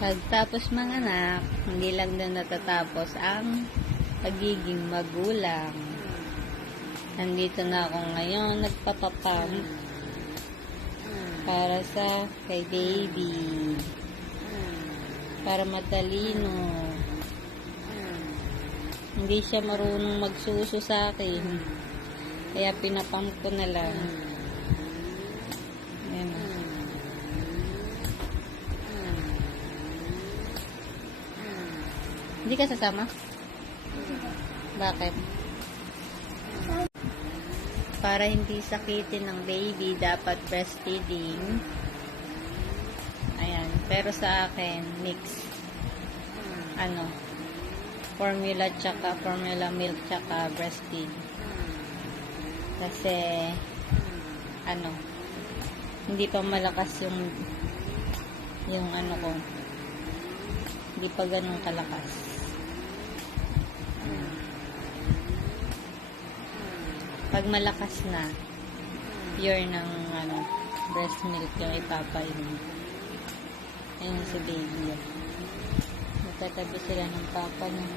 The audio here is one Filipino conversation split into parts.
Pagtapos manganak, hindi lang na natatapos ang pagiging magulang. Nandito na ako ngayon, nagpapapam para sa kay baby. Para matalino. Hindi siya marunong magsuso sa akin. Kaya pinapam ko na lang. Ayan. Hindi ka sasama? Bakit? Para hindi sakitin ng baby, dapat breastfeeding. Ayan. Pero sa akin, mix. Formula milk tsaka breastfeed. Kasi, hindi pa malakas yung ko. Hindi pa ganun kalakas. Pag malakas na, pure ng breast milk yung ipapainom. Ayun si baby. Magtatabi sila ng papa niya.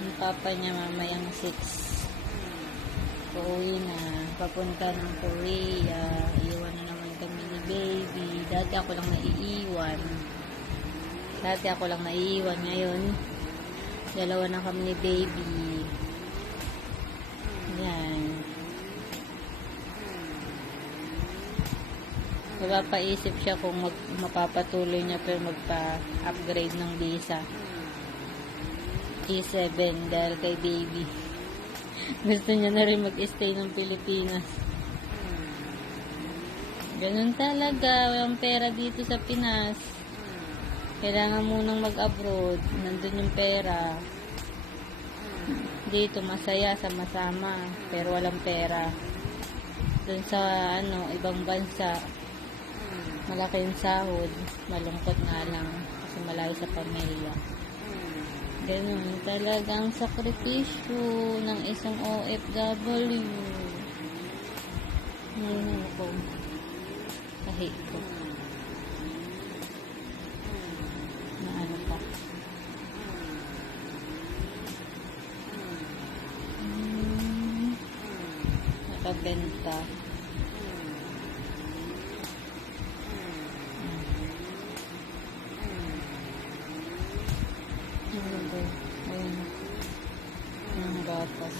Yung papa niya mamayang 6. Uuwi na. Papunta ng Korea. Iwan na naman kami ni baby. Dati ako lang naiiwan. Ngayon, dalawa na kami ni baby. Yan. Mapapaisip siya kung mapapatuloy niya pero magpa-upgrade ng visa. E7 dahil kay baby. Gusto niya na rin mag-stay ng Pilipinas. Ganun talaga. Walang pera dito sa Pinas. Kailangan munang mag-abroad. Nandun yung pera. Dito masaya, sama-sama, pero walang pera. Doon sa ibang bansa, malaki yung sahod, malungkot nga lang kasi malayo sa pamilya. Ganun talagang sakripisyo ng isang OFW. Ngayon ako, kahit ko. Na pa. Nakabenta. Ayun. Ang gatas.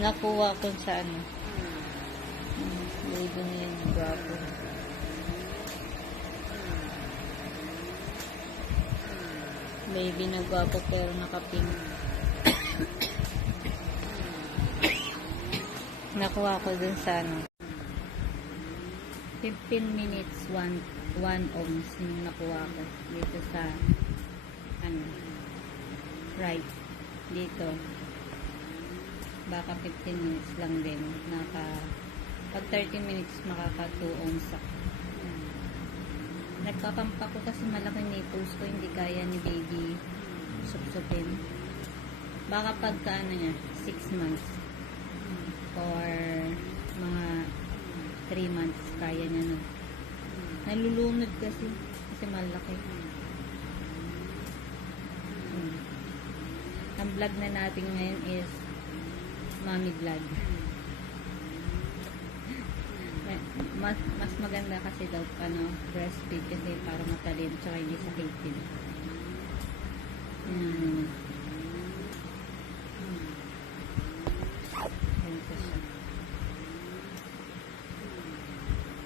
Nakuha ko sa baby niya yung gapo. Baby na gwapo pero nakapink. Nakuha ko dun sa 15 minutes 1 ohms yung nakuha ko dito sa right dito. Baka 15 minutes lang din pag 30 minutes makaka 2 ohms ako. Nagpapampa ko kasi malaking nipples ko, hindi kaya ni baby supsupin. Baka pagka niya 6 months or mga 3 months kaya niya na. Nalulunod kasi malaki. Ang vlog na natin ngayon is mommy vlog. Mas maganda kasi daw breastfeed kasi para matalino tsaka hindi sakitin. Ganito siya.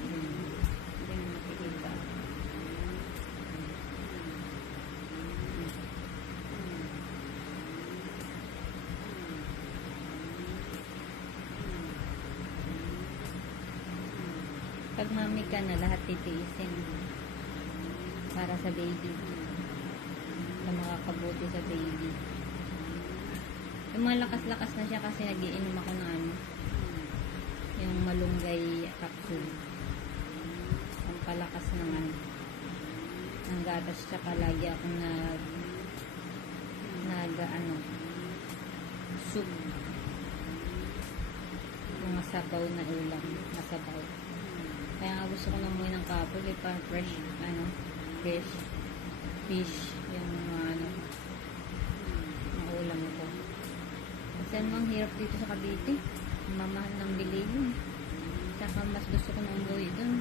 Hindi na makikita. Pag mami ka na, lahat titiisin para sa baby, sa makakabuti sa baby. Yung mga lakas-lakas na siya kasi nagiinom ako ng yung malunggay capsule, ang palakas ng gatas, tsaka lagi akong soup, mga sabaw na ulam, masabaw. Kaya nga gusto ko na umuwi ng kapol eh, para fresh, fresh fish, yung ano, ang ulam ko. Kasi ang hirap dito sa Cavite, mamahal ng bilihin. Tsaka mas gusto ko na umuwi dun.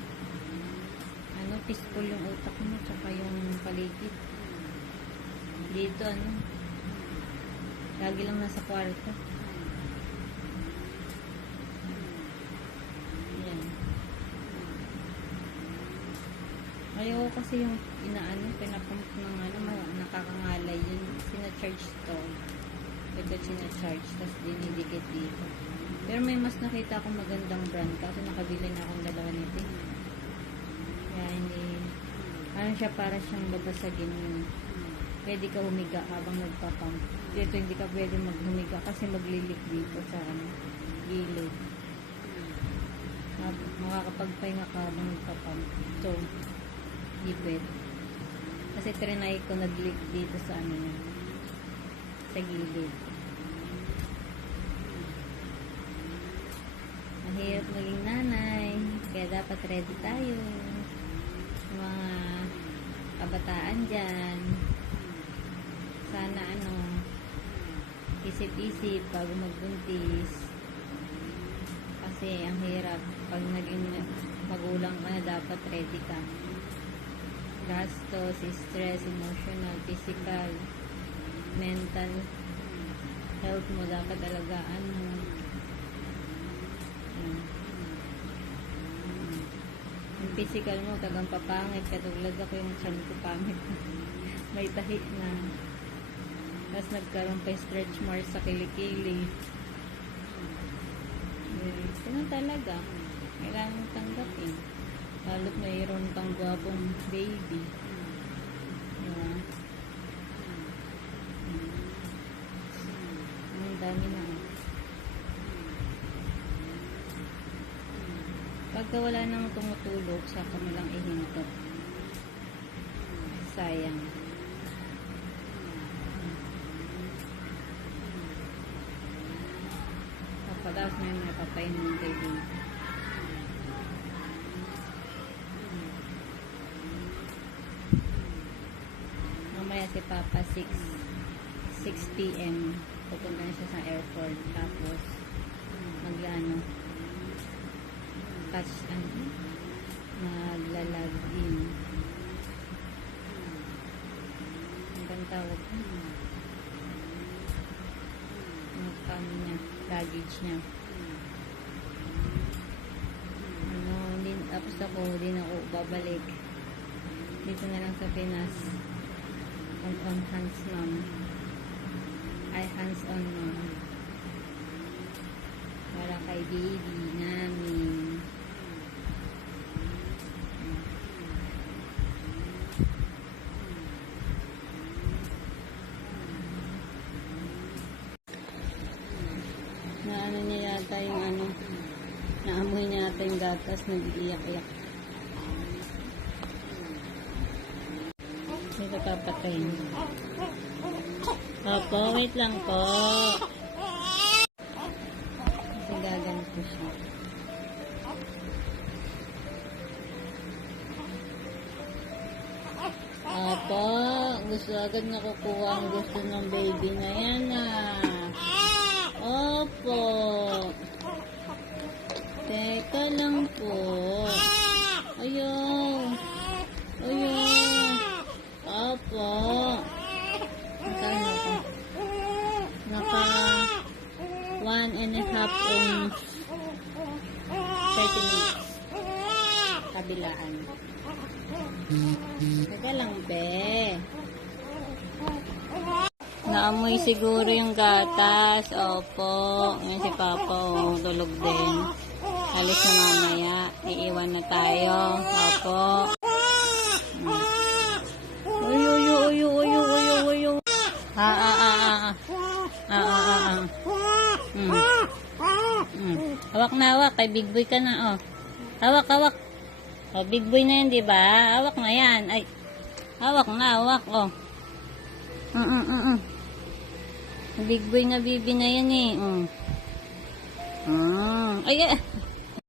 Peaceful yung utak mo, tsaka yung paligid. Dito, lagi lang nasa kwarto. Yan. Ayoko kasi yung pinapump ng nakakangalay yun. Sina-charge to. Ito sina-charge, tapos dinidikit dito. Pero may mas nakita akong magandang brand kasi nakabili na akong dalawa nito. Kaya hindi, siya para siyang babasagin yun. Pwede ka humiga habang nagpapump. Dito hindi ka pwede maghumiga kasi maglilik dito sa gilid. Makakapagpahinga ka habang nagpapump. So, hindi pwede. Kasi trinay ko nag-leak dito sa sa gilid. Mahirap maging nanay. Kaya dapat ready tayo. Mga kabataan dyan. Sana isip-isip bago magbuntis. Kasi ang hirap. Pag naging magulang ka na, dapat ready ka. Gastos, stress, emotional, physical, mental health mo dapat alagaan mo. Yung physical mo tagang papangit, katulad ako yung tiyan ko pangit. May tahi na, tapos nagkaroon pa stretch marks sa kilikili. Ganun talaga, kailangan mong tanggapin. Lalo't mayroon kang gwapong baby. Diba? Ang dami na. Pagka wala nang tumutulog, saka mo lang ihintot. Sayang. Tapos na yung napapainom kay baby. Mamaya si Papa 6 p.m. pupunta na siya sa airport. Tapos maglalagin. Ang tawag niya, luggage niya. Tapos ako, hindi na ako babalik. Dito na lang sa Pinas. On hands mom. Hands on mom. Para kay baby namin. Naano niya yata yung naamoy niya yata yung gatas, nag-iiyak-iyak. Dito papatayin. Opo, wait lang po. Kasi gaganto siya. Opo, gusto agad nakukuha ang gusto ng baby na yan Opo. Teka lang po. Ayaw. Opo. Naka 1.5 ounce 30 minutes. Kabilaan. Teka lang, be. Naamoy siguro yung gatas. Opo. Yan si Papa, tulog din. Alis na mamaya. Iiwan na tayo. Opo. Uy. Hawak na hawak. Kay Big Boy ka na, Hawak. Big Boy na yan, diba? Hawak na yan. Ay. Hawak na, Big Boy na bibi na yan, Ay,